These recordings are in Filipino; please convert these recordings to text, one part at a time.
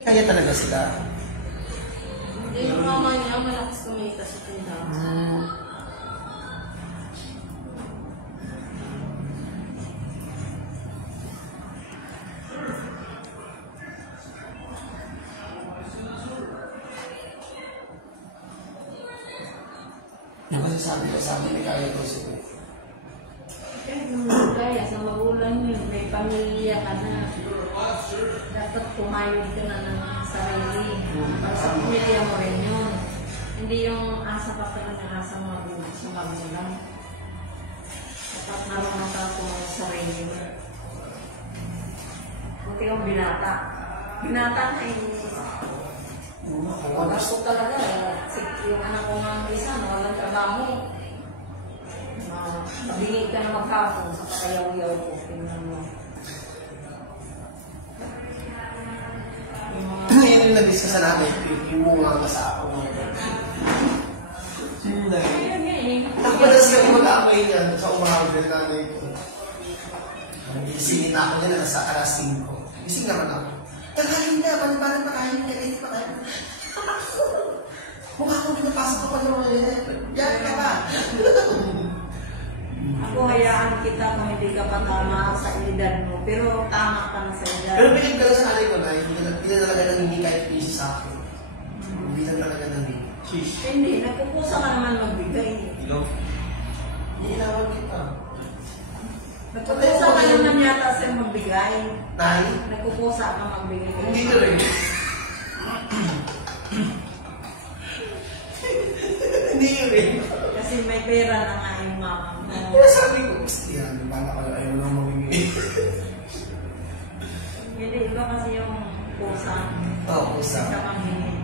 Kaya talaga sila. Hindi yung mama niya, malakas kumita sa tindahan. Yung kasi sabi ni Kaya ito si Kuya. Kaya sa magulang yun, may pamilya ka na. Dapat kumayod ka na ng sarili. Para sa pamilya mo rin yun. Hindi yung asa pa ka ng asa magulang sa magulang. Dapat marunong ka kung sarili mo. Buti yung binata. Binata na yung wala ko talaga. Yung anak ko nga isa, walang trabaho. Mabingit ka na maghapon sa pakayaw-yaw ko. Tingnan mo. Ngayon yung nag-discuss sa namin, yung bunga ka sa ako. Nakapadalas kami mag-aamay niya sa umaga namin. Gisingin na ako niya na sa alas 5. Gising naman ako. Kakain na, paano makain niya? Kahit makain. Mukha akong pinapasok ko pa naman. Yan ka ba? Ako hayaan kita kung hindi ka pa tama sa edad mo. Pero tama ka na sa edad. Pero pinagdala sa alay ko na, hindi na talaga nangingi kahit piso sa akin. Hindi na talaga nangingi. Hindi, nagpupusa ka naman magbigay. Iilawan kita. Nagpupusa ka naman yata sa magbigay. Nay? Nagpupusa ka magbigay. Hindi na rin. Hindi rin. Kasi may pera na nga yung mama mo. Kaya sabi ko, yan, bala ko ayaw na mamimili. Hindi, iba kasi yung pusa. Oo, pusa. Sa pamilya.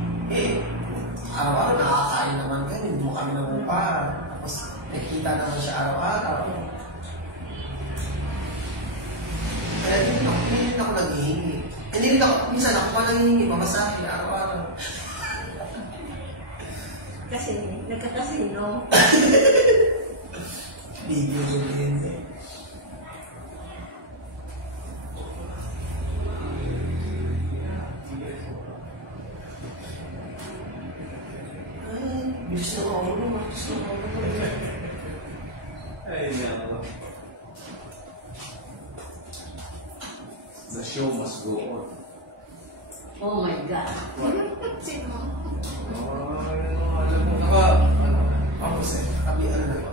Araw-araw nakakain naman kayo, hindi mo kami namupa. Tapos nakikita naman siya araw-araw. Kaya hindi rin ako naghihingi. Hindi rin ako, minsan ako pa naghihingi, mamasahe araw-araw. Kasi nagkakasino. Video ko din eh. Bilis na ako naman. Ay, no. The show must go on. Oh my God. Sino? Alam mo na ba? Ako sir, kami ano na ba?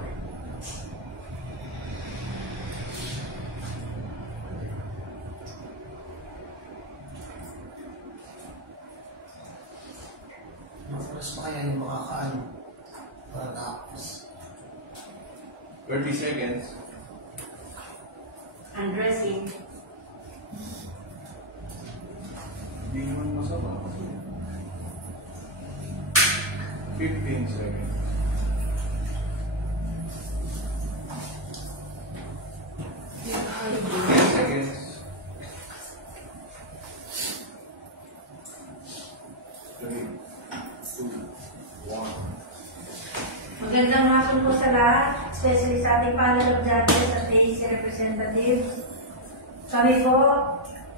Mas pa kaya yung makakaano para tapos 30 seconds. Undressing. Hindi naman masama. 15 seconds. 10 seconds. 3, 2, 1. Magandang hapon po sa lahat, especially sa ating panel of judges at AEC representatives.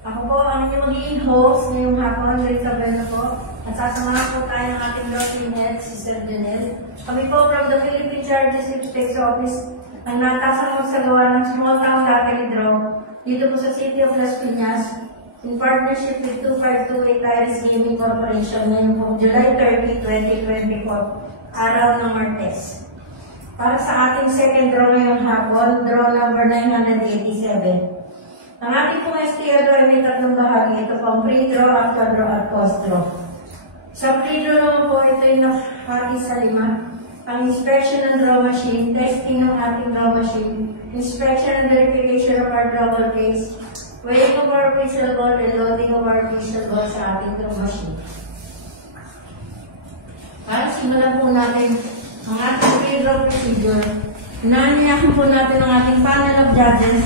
Ako po ang inyong magiging host ngayong hapon, Rita Bello po. At sasamahan po tayo ng ating Lottie Head, si Sir Janelle. Kami po from the Philippine Charges Sweepstakes Office ang natasang magsagawa ng small town lottery draw dito po sa City of Las Piñas in partnership with 2528 Iris Gaming Corporation ngayong po July 30, 2024, araw ng Martes. Para sa ating second draw ngayong hapon, draw number 987. Ang ating pong STL ay may tatlong bahagi. Ito po ang pre-draw, actual draw, at post-draw. Sa pre-draw naman po, ito yung nakahati sa 5. Ang inspection ng draw machine, testing ng ating draw machine, inspection and verification of our draw case, weighing of our whistle ball, and loading of our whistle ball sa ating draw machine. Para simulan po natin ang ating pre-draw procedure, inaanyahan po natin ang ating panel of judges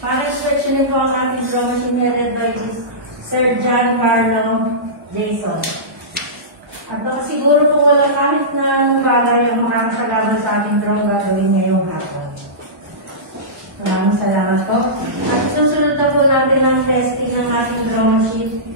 para inspectionin po ang ating draw machine headed by Sir John Carlo Jason. At baka siguro kung wala kahit na anong bagay ang makakasalamat sa ating draw gagawin ngayong hapon. Maraming salamat po. At susunod na po natin ang testing ng ating draw machine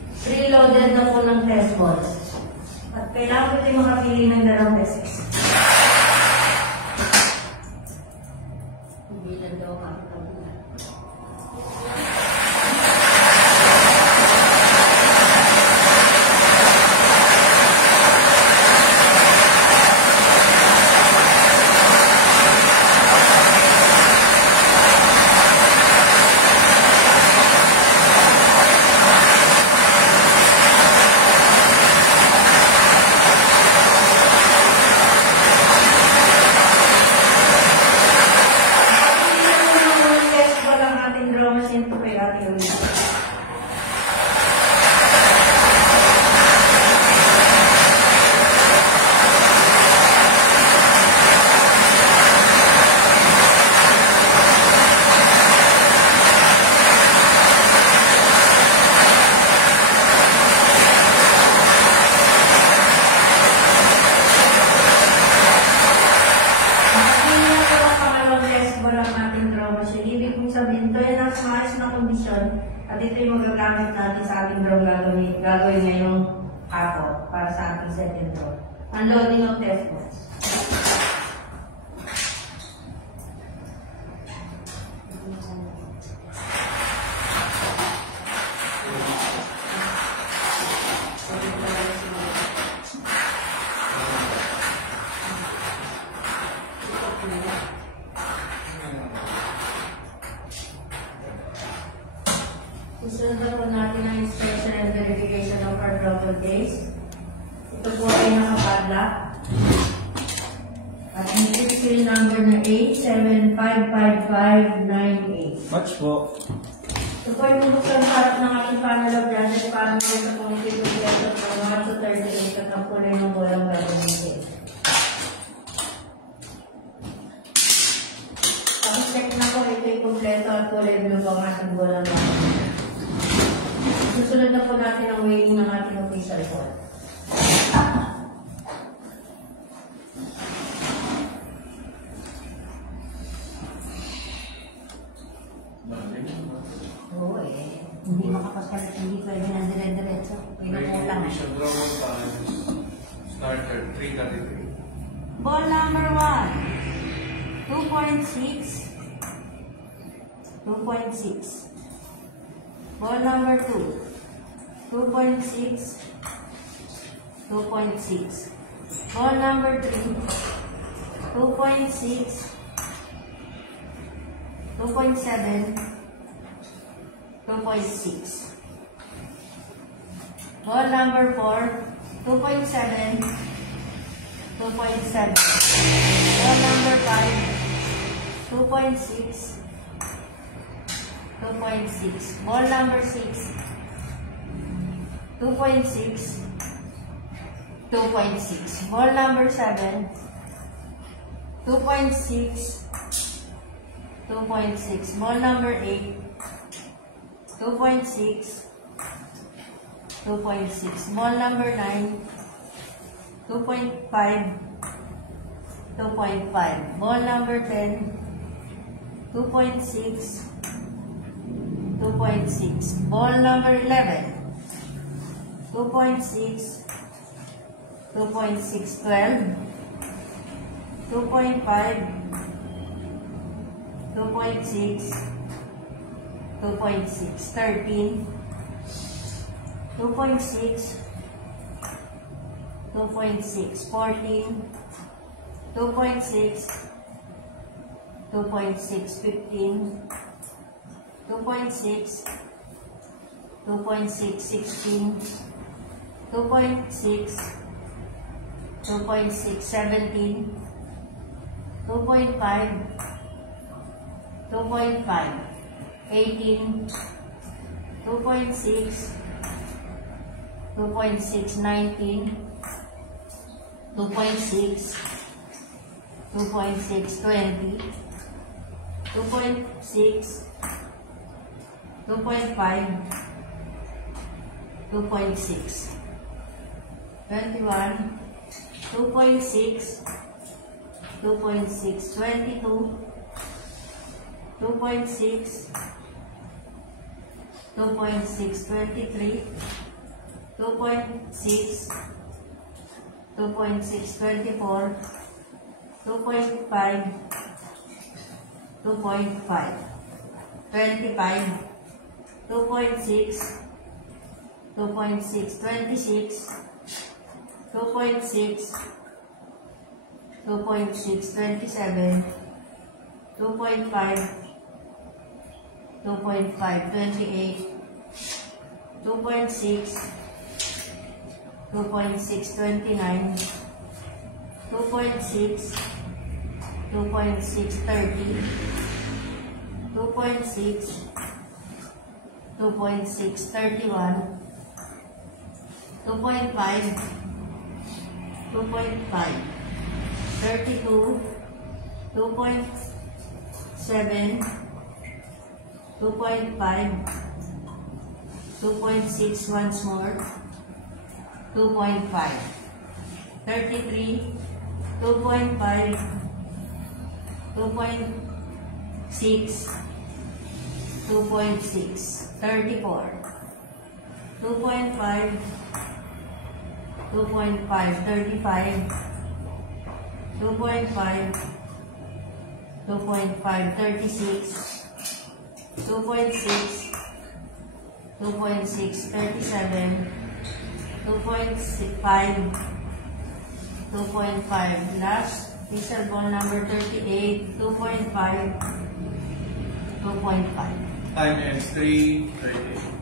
natin sa ating draw gagawin ngayong hapon para sa ating second draw. Unloading of test box. Susunod na po natin ang inspection and verification of our double case. Ito po ay nakapadlock. At ang serial number na 87555598. Much po. Ito po ay bubuksan para ng ating panel of judges para naman sa committee to get from 1 to 38 at ang kulay ng bolang gagawin. Check na po, ito yung kompleto at kulay blue ang ating bolang gagawin. Susunod na po natin ang weighing ng ating official report. Oo hindi makapagkalat, hindi pwede na dire-diretso. Pinukulang. Starter 333. Ball number 1, 2.6. 2.6. Ball number 2, 2.6. 2.6. Ball number 3, 2.6. 2.7. 2.6. Ball number 4, 2.7. 2.7. Ball number 5, 2.6. 2.6. Ball number 6, 2.6. 2.6. Ball number 7, 2.6. 2.6. Ball number 8, 2.6. 2.6. Ball number 9, 2.5. 2.5. Ball number 10, 2.6. 2.6. Ball number 11, 2.6. 2.6. 12. 2.5. 2.6. 2.6. 13. 2.6. 2.6. 14. 2.6. 2.6. 15. 2.6. 2.6. 16. 2.6. 2.6. 17. 2.5. 2.5. 18. 2.6. 2.6. 19. 2.6. 2.6. 20. 2.6. 2.5. 2.6. 21. 2.6. 2.6. 22. 2.6. 2.6. 23. 2.6. 2.6. 24. 2.5. 2.5. 25. 2.6. 2.6. 26. 2.6. 2.6. 27. 2.5. 2.5. 28. 2.6. 2.6. 29. 2.6. 2.6. 30. 2.6. 2.6. 31. 2.5. 2.5. 32. 2.7. 2.5. 2.6 once more. 2.5. 33. 2.5. 2.6. 2.6. 34. 2.5, 2.5, 35, 2.5, 2.5, 36, 2.6, 2.6, 37, 2.5, 2.5. Last, pixel ball number 38, 2.5, 2.5. Time ends 3:30.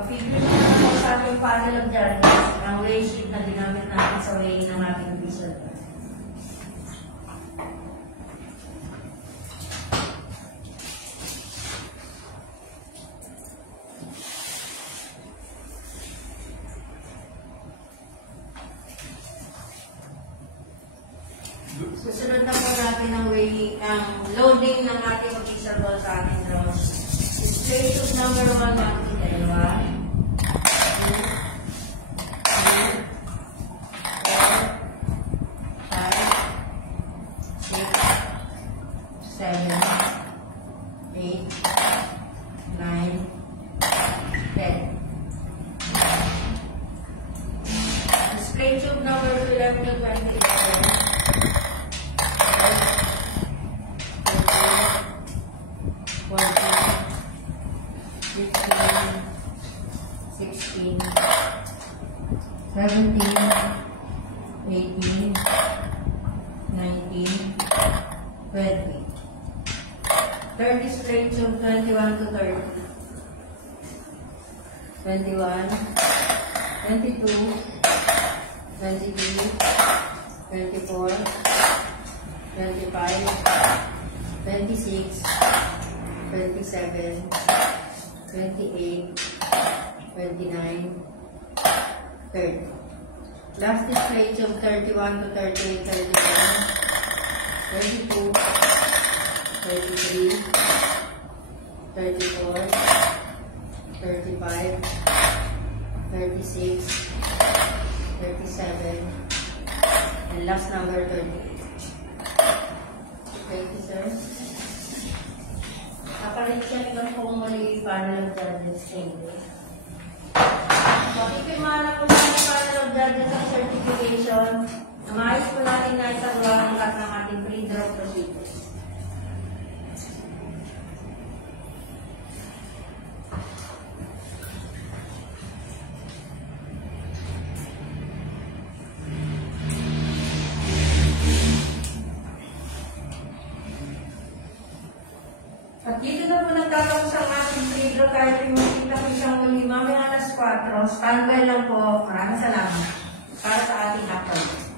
Pag-figure nyo naman po sa ating panel of judges, ang weight sheet na ginamit natin sa weighing ng ating pixel ball. Susunod na po natin ang weighing, ang loading ng ating pixel ball sa ating drones. Display tube number 1, natin dalawa. 2, 3, 4, 5, 6, 7, 8, 9, 10. Display tube number 2, left to 28. 16, 17, 18, 19, 20. Third display tube 21 to 30. 21, 22, 23, 24, 25, 26, 27, 28, 29, 30. Last display tube 31 to 38, 31, 32, 33, 34, 35, 36, 37, and last number 38. Thank you, sir. Napalit-check lang po muli yung panel of judges. Thank you. So, ipirmahan na po natin yung panel of judges ang certification. Namayos po natin na isagawa ang lahat ng ating pre-draw procedures. At dito na po nagtatapos ang ating pre-draw kahit yung makita ko siyang muli mamaya alas 4. Standby lang po. Maraming salamat para sa ating upload.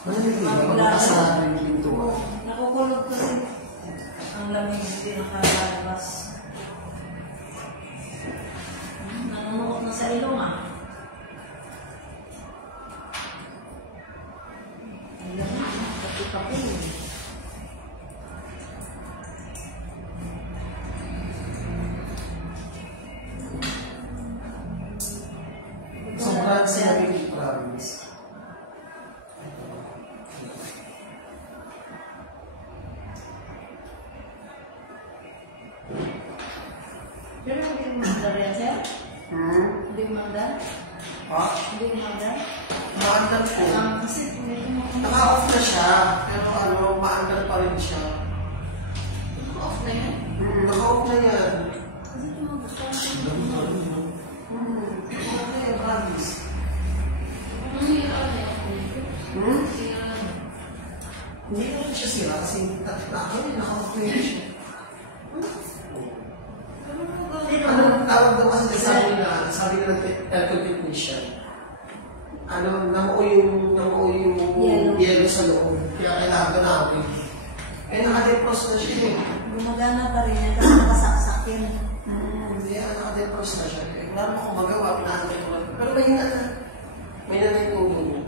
Malamig din ba? Malakas na rin yung pintuan. Nakukulog kasi. Ang lamig hindi nakalabas. Nanunukot na sa ilong ah. Ayan na, kapi-kapi. Sobrang sinabing province. Pero hindi mo mandar yan, sir? Hindi mo mandar? Ha? Hindi mo mandar? Maandar po. Kasi medyo makakasal. Naka-off na siya, pero maandar pa rin siya. Off na yan? Naka-off na yan. Kasi gusto ko Okay, province. Ano yung ano yan? Hindi naman siya sira kasi naka-off na yun siya. Ano tawag daw kasi sabi nila aircon technician. Namuo yung yellow sa loob. Kaya kailangan namin. Naka-defrost na siya eh. Gumagana pa rin yan kasi nakasaksak yan. Hindi, naka-defrost na siya. Wala mo akong magawa, pinahanap ko lang. Pero may hina na. May hina na yung tulong niya.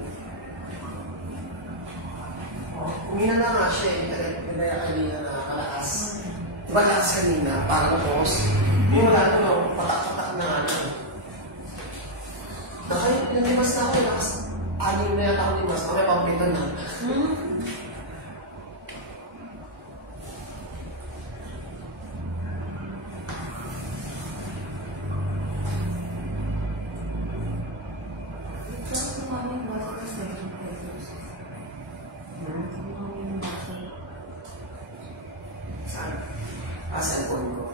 Umina na nga siya eh. Kaya kanina nakakalakas. Diba lakas kanina, para tapos. Yung wala naman, patak-patak na ano. Nalimas na ako, anim na yata ako limas. Okay, pampitan na. Saan? Cellphone ko.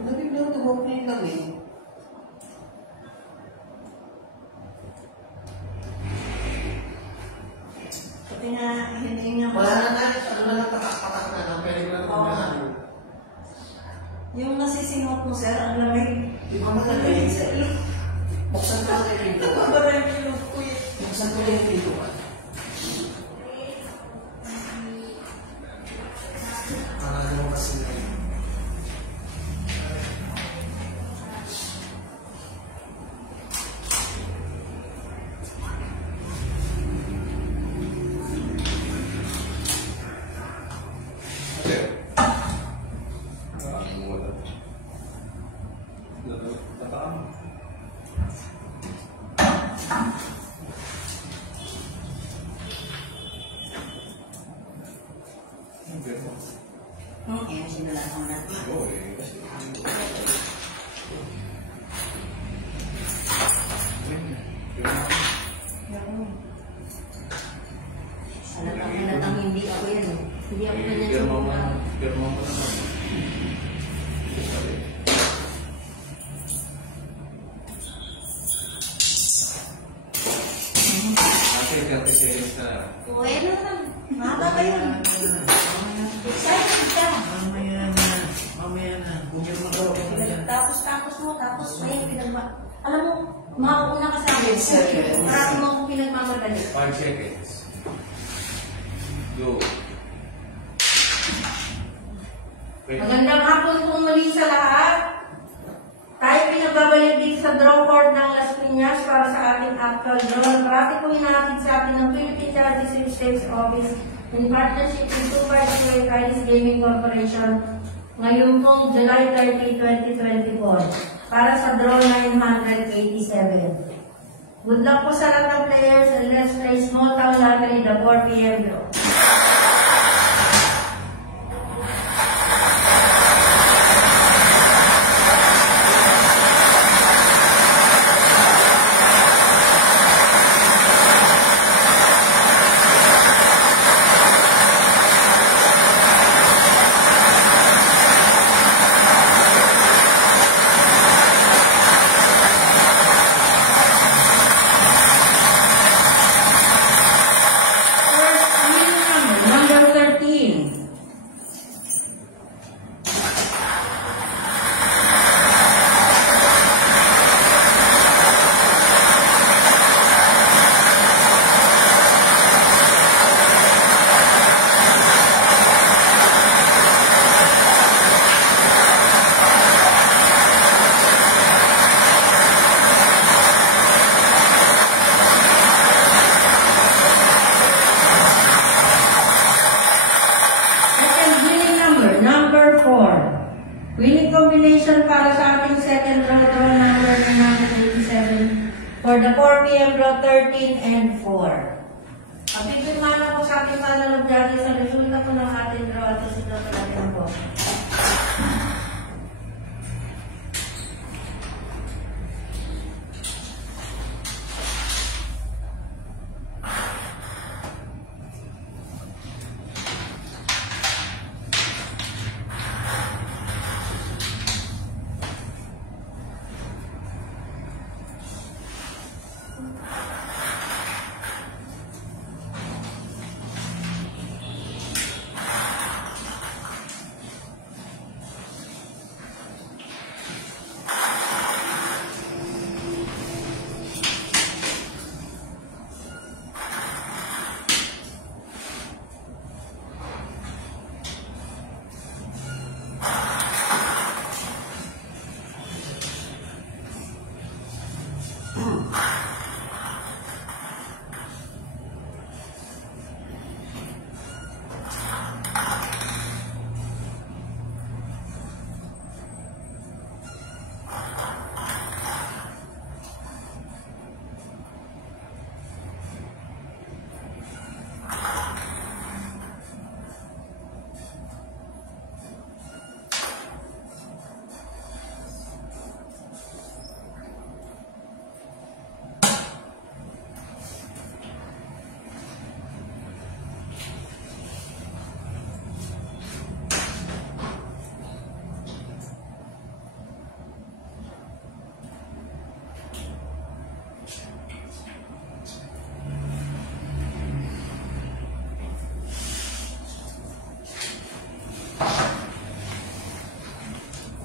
Nabiglang tumapin lang eh. Pati nga, hindi nga. Wala na tayo, ano na lang patak-patak na lang, pwede ko lang kumulahan. Yung nasisingot mo, sir, ang lamig. Di ba malamig? Buksan ko lang yung pintuan. Parang yung ilong ko yun. Buksan ko lang yung pintuan. Para naman kasi na yun. Kaya sinula ko natin. Halatang hindi ako yan. Hindi ako ganyan sa mga. Pirma mo naman. Ate, 30 seconds na. Bueno naman. Mata ba yun? Excited ka. Mamaya na. Bumira na daw. Tapos mo, may pinagma... Alam mo, makauna ka sa akin. Marami mo akong pinagmamadali. 5 seconds. Go. Magandang hapon pong muli sa lahat. Tayo pinagbabalik dito sa draw court ng Las Piñas para sa ating actual draw. Parati po hinahatid sa atin ng Philippine Charity Sweepstakes Office in partnership with Super Chinese Gaming Corporation ngayon pong July 30, 2024 para sa draw 987. Good luck po sa lahat ng players and let's play Small Town Lottery the 4 p.m. draw. the 4 p.m. draw 13 and 4. Pipirma na po sa ating panalog dati sa resulta po ng ating draw at ito talaga po.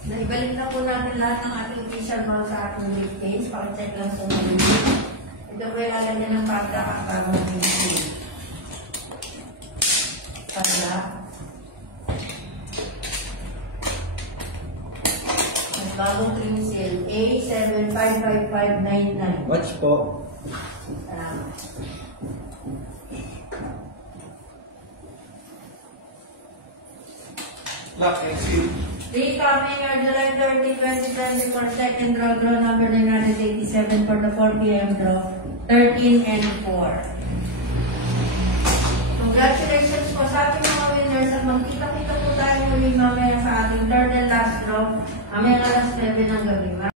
Naibalik na po natin lahat ng ating official mount sa ating victims. Pag-check lang sa mga. Ito po yung lalagyan ng padlock at bagong victim. Padlock. At bagong trim seal. A755599. Watch po. Salamat. Lock and seal. Please coming on July 30, 2024, second draw number 987 for the 4 p.m. draw, 13 and 4. Congratulations po sa ating mga winners at magkita-kita po tayo ulit mamaya sa ating third and last draw, mamaya alas 7 ng gabi.